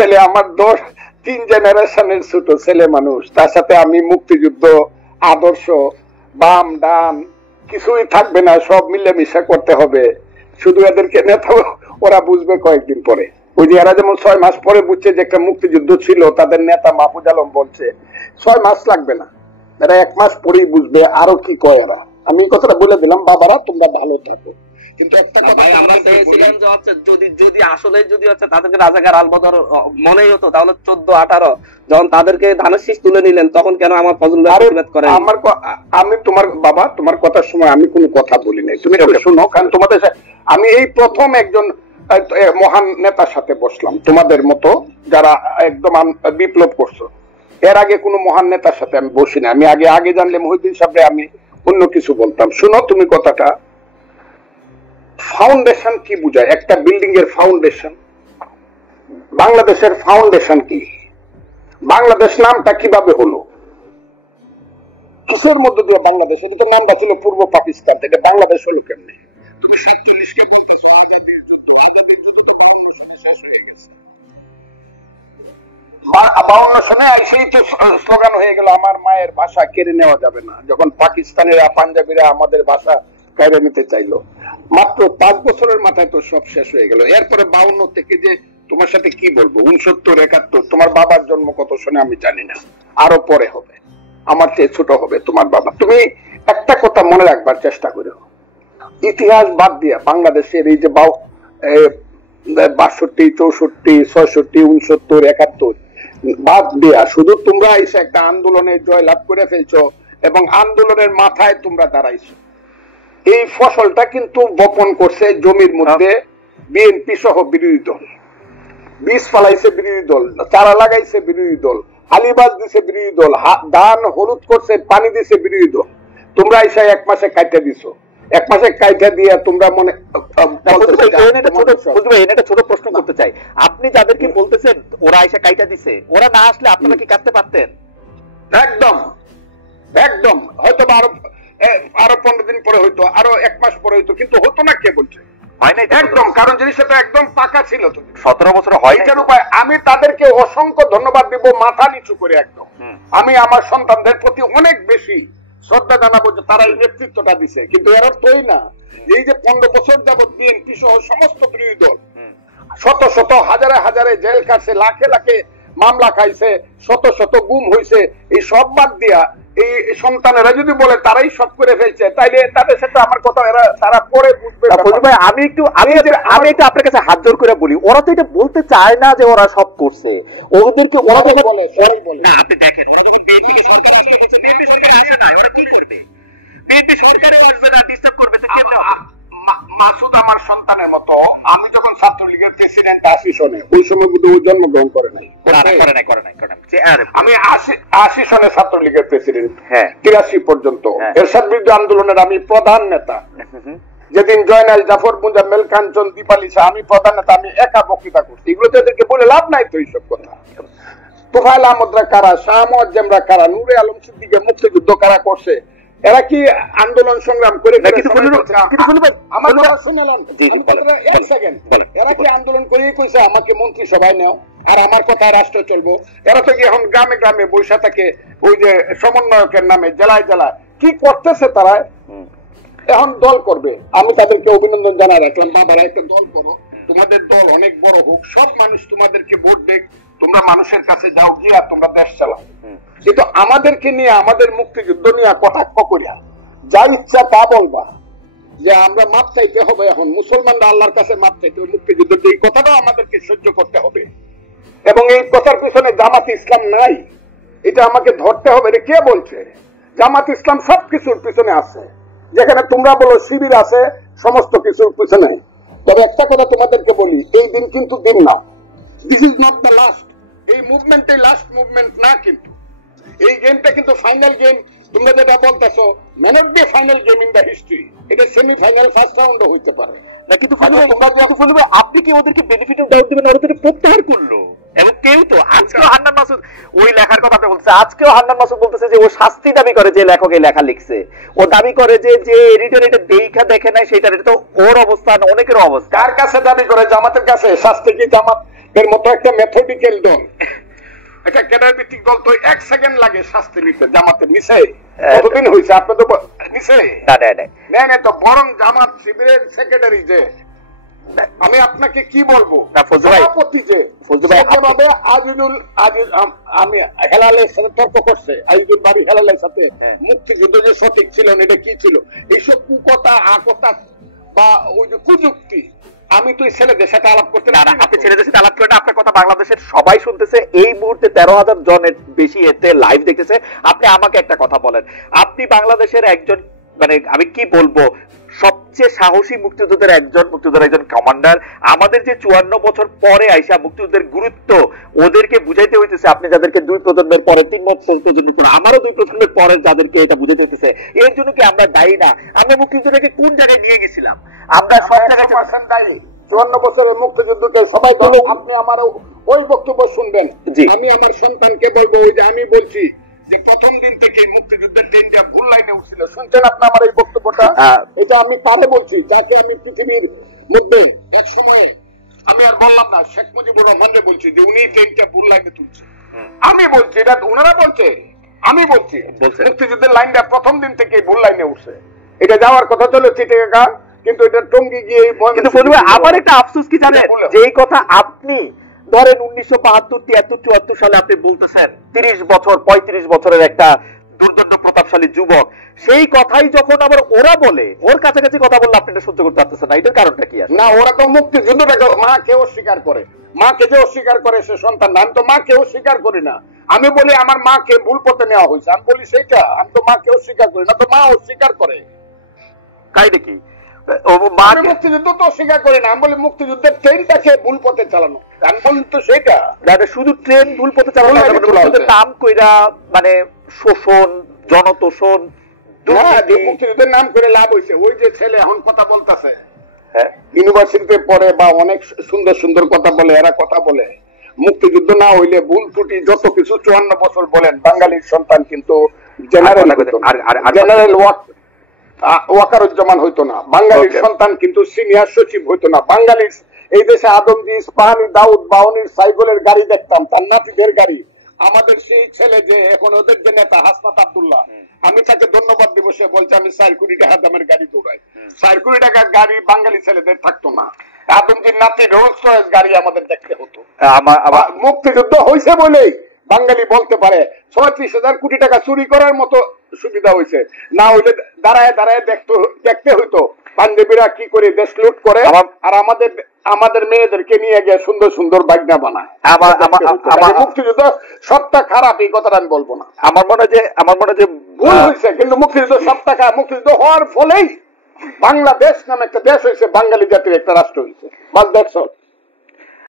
ছেলে আমার 3 জেনারেশনের ছোট ছেলে মানুষ, তার সাথে আমি মুক্তিযুদ্ধ আদর্শ বাম ডান কিছুই থাকবে না, সব মিলেমিশা করতে হবে। শুধু এদেরকে নেতা ওরা বুঝবে কয়েকদিন পরে। ওই যে এরা যেমন 6 মাস পরে বুঝছে যে একটা মুক্তিযুদ্ধ ছিল, তাদের নেতা মাহফুজ আলম বলছে 6 মাস লাগবে না, এরা 1 মাস পরেই বুঝবে আরো কি কয় এরা। আমি এই কথাটা বলে দিলাম, বাবারা তোমরা ভালো থাকো। কিন্তু একটা কথা আমরা চেয়েছিলাম যে হচ্ছে যদি আসলে যদি হচ্ছে তাদেরকে রাজাকার আলবদর মনেই হতো, তাহলে 14-18 যখন তাদেরকে ধানের শীষ তুলে নিলেন তখন কেন আমার ফজল প্রতিবাদ করে? আমি তোমার বাবা তোমার কথার সময় আমি কোনো কথা বলি নাই, তুমি শুনো। কারণ তোমাদের আমি এই প্রথম একজন মহান নেতার সাথে বসলাম, তোমাদের মতো যারা একদম বিপ্লব করছো। এর আগে কোনো মহান নেতার সাথে আমি বসি না। আমি আগে জানলে মহিউদ্দিন সাহেব আমি অন্য কিছু বলতাম। শুনো তুমি কথাটা, ফাউন্ডেশন কি বুঝায়? একটা বিল্ডিং এর ফাউন্ডেশন, বাংলাদেশের ফাউন্ডেশন কি? বাংলাদেশ নামটা কিভাবে হলো, কিসের মধ্যে দিয়ে বাংলাদেশ? এটা তো নামটা ছিল পূর্ব পাকিস্তান, এটা বাংলাদেশ হলো কেমনে? তুমি 47 কে সনে সেই তো স্লোগান হয়ে গেল আমার মায়ের ভাষা কেড়ে নেওয়া যাবে না, যখন পাকিস্তানিরা পাঞ্জাবিরা আমাদের ভাষা কেড়ে নিতে চাইলো। মাত্র 5 বছরের মাথায় তো সব শেষ হয়ে গেল। এরপরে 52 থেকে যে তোমার সাথে কি বলবো, 69, 71, তোমার বাবার জন্ম কত সনে আমি জানি না, আরো পরে হবে, আমার চেয়ে ছোট হবে তোমার বাবা। তুমি একটা কথা মনে রাখবার চেষ্টা করো, ইতিহাস বাদ দিয়া বাংলাদেশের এই যে 62, 64, 66, 69, 71 বাদ দিয়া শুধু তোমরা এসে একটা আন্দোলনে জয় লাভ করে ফেলছো এবং আন্দোলনের মাথায় তোমরা দাঁড়াইছো। এই ফসলটা কিন্তু বপন করছে জমির মধ্যে বিএনপি সহ বিরোধী দল, বীজ ফালাইছে বিরোধী দল, চারা লাগাইছে বিরোধী দল, আলিবাজ দিছে বিরোধী দল, ধান হলুদ করছে পানি দিছে বিরোধী দল। তোমরা এসে 1 মাসে কাইটা দিছো, 1 মাসে কাইটা দিয়ে তোমরা মনে একটা ছোট প্রশ্ন করতে চাই, আপনি যাদেরকে বলতেছেন ওরা এসে কাইটা দিছে, ওরা না আসলে আপনারা কি কাটতে পারতেন? একদম একদম, হয়তো আরো 15 দিন পরে হইতো, আরো 1 মাস পরে হইতো, কিন্তু হতো না। কে বলছে হয় না? একদম, কারণ জিনিসটা তো একদম পাকা ছিল। তো 17 বছর হয় এটার উপায় আমি তাদেরকে অসংখ্য ধন্যবাদ দিব, মাথা নিচু করে। একদম আমি আমার সন্তানদের প্রতি অনেক বেশি শ্রদ্ধা জানাবো যে তারা এই নেতৃত্বটা দিছে। কিন্তু এর অর্থই না এই যে 15 বছর যাবৎ বিএনপি সহ সমস্ত বিরোধী দল শত শত হাজারে হাজারে জেল কাটছে, লাখে লাখে মামলা খাইছে, শত শত গুম হয়েছে, এই সব বাদ দিয়া এই সন্তানেরা যদি বলে তারাই সব করে ফেলছে, তাইলে তাদের সাথে আমার কথা তারা পরে বুঝবে। আমি একটু আপনার কাছে হাত জোর করে বলি, ওরা তো এটা বলতে চায় না যে ওরা সব করছে, ওদেরকে ওরা যখন বলে না, আপনি দেখেন ওরা যখন বিএনপি সরকার আসলে বিএনপি সরকার আসে না, ওরা কি করবে? বিএনপি সরকারে আসবে না, ডিস্টার্ব করবে তো কেন? মাসুদ আমার সন্তানের মতো। আমি যখন ছাত্রলীগের প্রেসিডেন্ট 80 সনে, ওই সময় বোধহয় ও জন্মগ্রহণ করে নাই। আমি 80 সনে ছাত্রলীগের প্রেসিডেন্ট, 83 পর্যন্ত এরশাদ বিরোধী আন্দোলনের আমি প্রধান নেতা। যেদিন জয়নাল জাফর মুজাম্মেল কাঞ্চন দীপালিসা আমি প্রধান নেতা, আমি একা বক্তৃতা করছি। এগুলো তাদেরকে বলে লাভ নাই তো এইসব কথা। তোফায়েল আহমদরা কারা, শাহ মুয়াজ্জেমরা কারা, নূরে আলম সিদ্দিকে মুক্তিযুদ্ধ কারা করছে, এরা কি আন্দোলন সংগ্রাম করে? এরা কি আন্দোলন করেই কইছে আমাকে মন্ত্রিসভায় নেও আর আমার কথায় রাষ্ট্র চলবো? এরা তো কি এখন গ্রামে গ্রামে বৈশা থাকে ওই যে সমন্বয়কের নামে জেলায় জেলায় কি করতেছে তারা? এখন দল করবে, আমি তাদেরকে অভিনন্দন জানাই রাখলাম। বাবারা একটা দল করো, তোমাদের দল অনেক বড় হোক, সব মানুষ তোমাদেরকে ভোট দেখ, তোমরা মানুষের কাছে যাও গিয়া তোমরা দেশ চালাও। কিন্তু আমাদেরকে নিয়ে, আমাদের মুক্তিযুদ্ধ নিয়ে কটাক্ষ করিয়া যা ইচ্ছা তা বলবা যে আমরা মাপ চাইতে হবে। এখন মুসলমানরা আল্লাহর কাছে মাপ চাইতে হবে, মুক্তিযুদ্ধ এই কথাটাও আমাদেরকে সহ্য করতে হবে। এবং এই কথার পিছনে জামাত ইসলাম নাই, এটা আমাকে ধরতে হবে। কে বলছে? জামাত ইসলাম সবকিছুর পিছনে আছে। যেখানে তোমরা বলো শিবির আছে, সমস্ত কিছুর পিছনে। তবে একটা কথা তোমাদেরকে বলি, এই দিন কিন্তু দিন না, this is not the last. এই মুভমেন্টে লাস্ট মুভমেন্ট না, কিন্তু এই গেমটা কিন্তু ফাইনাল গেম। তোমরা যেটা বলতেছো man of the final game in the history, এটা সেমিফাইনাল ফার্স্ট রাউন্ডে হইতে পারে না। কিন্তু আপনি কি ওদেরকে বেনিফিট অফ ডাউট দিবেন? ওরা তো প্রত্যাহার করলো, এবং কেউ তো আজকেও হান্নান মাসুদ ওই লেখার কথা আপনি বলতেছে, আজকেও হান্নান মাসুদ বলতেছে যে ও শাস্তি দাবি করে, যে লেখক এই লেখা লিখছে ও দাবি করে যে এডিটর এটা দেখা দেখে নাই সেটা। এটা তো ওর অবস্থান, অনেকের অবস্থা। কার কাছে দাবি করে? জামাতের কাছে। শাস্তি কি জামাত এর মতো একটা মেথডিক্যাল দল, একটা ক্যাডার ভিত্তিক দল তো 1 সেকেন্ড লাগে শাস্তি নিতে। জামাতে নিছে কতদিন হয়েছে? আপনি তো নিছে না তো, বরং জামাত শিবিরের সেক্রেটারি যে, আমি আপনাকে কি বলবো, সভাপতি যে যেভাবে আমি হেলালের সাথে তর্ক করছে, আইজুল বাড়ি হেলালের সাথে মুক্তিযুদ্ধ যে সঠিক ছিলেন এটা কি ছিল, এইসব কুকথা আকথা বা ওই যে কুযুক্তি, আমি তো ছেলেদের সাথে আলাপ করতে না। আপনি ছেলেদের সাথে আলাপ করেন, আপনার কথা বাংলাদেশের সবাই শুনতেছে, এই মুহূর্তে 13,000 জনের বেশি এতে লাইভ দেখতেছে। আপনি আমাকে একটা কথা বলেন, আপনি বাংলাদেশের একজন, মানে আমি কি বলবো, সবচেয়ে সাহসী মুক্তিযোদ্ধার একজন কমান্ডার, আমাদের যে 54 বছর পরে আইসা মুক্তিযুদ্ধের গুরুত্ব ওদেরকে বুঝাইতে হইতেছে, আপনি যাদেরকে 2 প্রজন্মের পরে 3 বছর পর্যন্ত, আমারও 2 প্রজন্মের পরে যাদেরকে এটা বুঝাইতে হইতেছে, এর জন্য কি আমরা দায়ী না? আমরা মুক্তিযুদ্ধটাকে কোন জায়গায় নিয়ে গেছিলাম? আমরা সব জায়গায় দায়ী। 54 বছরের মুক্তিযুদ্ধকে সবাই বলে, আপনি আমার ওই বক্তব্য শুনবেন। আমি আমার সন্তানকে বলবো, ওই যে আমি বলছি যে প্রথম দিন থেকে মুক্তিযুদ্ধের ট্রেনটা ভুল লাইনে উঠছিল, শুনছেন আপনি আমার এই বক্তব্যটা? এটা আমি কারে বলছি, যাকে আমি পৃথিবীর মধ্যে এক সময়ে, আমি আর বললাম না, শেখ মুজিবুর রহমানকে বলছি যে উনি ট্রেনটা ভুল লাইনে তুলছে। আমি বলছি, এটা ওনারা বলছে, আমি বলছি মুক্তিযুদ্ধের লাইনটা প্রথম দিন থেকে ভুল লাইনে উঠছে। এটা যাওয়ার কথা ছিল চিটাগাং, কিন্তু এটা টঙ্গী গিয়ে। কিন্তু আমার একটা আফসোস কি জানেন, যে এই কথা আপনি ধরেন 1972, 73, 74 সালে আপনি বলতেছেন, 30 বছর 35 বছরের একটা দুর্দান্ত প্রতাপশালী যুবক, সেই কথাই যখন আবার ওরা বলে, ওর কাছাকাছি কথা বললে আপনি এটা সহ্য করতে পারতেছেন না, এটার কারণটা কি? না, ওরা তো মুক্তিযুদ্ধটাকে মাকে অস্বীকার করে, মাকে যে অস্বীকার করে সে সন্তান না। আমি তো মাকে অস্বীকার করি না, আমি বলি আমার মাকে ভুল পথে নেওয়া হয়েছে, আমি বলি সেইটা। আমি তো মাকে অস্বীকার করি না, তো মা অস্বীকার করে। তাই নাকি? মুক্তিযুদ্ধ তো অস্বীকার করি না, আমি বলি মুক্তিযুদ্ধের ট্রেনটাকে ভুল পথে চালানো, আমি বলি তো সেটা। শুধু ট্রেন ভুল পথে চালানো নাম কইরা, মানে শোষণ, জনতোষণ, মুক্তিযুদ্ধের নাম করে লাভ হয়েছে। ওই যে ছেলে এখন কথা বলতেছে, ইউনিভার্সিটিতে পড়ে বা অনেক সুন্দর সুন্দর কথা বলে, এরা কথা বলে মুক্তিযুদ্ধ না হইলে ভুল ত্রুটি যত কিছু 54 বছর বলেন, বাঙালির সন্তান কিন্তু জেনারেল ওয়াকারুজ্জামান হইতো না, বাঙালির সন্তান কিন্তু সিনিয়র সচিব হইতো না, বাঙালির এই দেশে আদমজি, ইস্পাহানি, দাউদ, বাউনির সাইকেলের গাড়ি দেখতাম, তার নাতিদের গাড়ি। আমাদের সেই ছেলে যে এখন ওদের যে নেতা হাসনাত আব্দুল্লাহ, আমি তাকে ধন্যবাদ দিব, সে বলছে আমি 4 কোটি টাকা দামের গাড়ি দৌড়াই। 4 কোটি টাকার গাড়ি বাঙালি ছেলেদের থাকতো না, আদমজির নাতি রোলস রয়েস গাড়ি আমাদের দেখতে হতো। মুক্তিযুদ্ধ হয়েছে বলেই বাঙালি বলতে পারে 36,000 কোটি টাকা চুরি করার মতো সুবিধা হয়েছে, না হইলে দাঁড়ায় দাঁড়ায় দেখতে হইতো পাঞ্জাবিরা কি করে দেশ লুট করে, আর আমাদের মেয়েদেরকে নিয়ে গিয়ে সুন্দর সুন্দর বাগনা বানায়। মুক্তিযুদ্ধ সবটা খারাপ এই কথাটা আমি বলবো না, আমার মনে হয় যে ভুল হয়েছে, কিন্তু মুক্তিযুদ্ধ সবটা খারাপ। মুক্তিযুদ্ধ হওয়ার ফলেই বাংলাদেশ নামে একটা দেশ হয়েছে, বাঙালি জাতির একটা রাষ্ট্র হয়েছে। বাস দ্যাটস অল।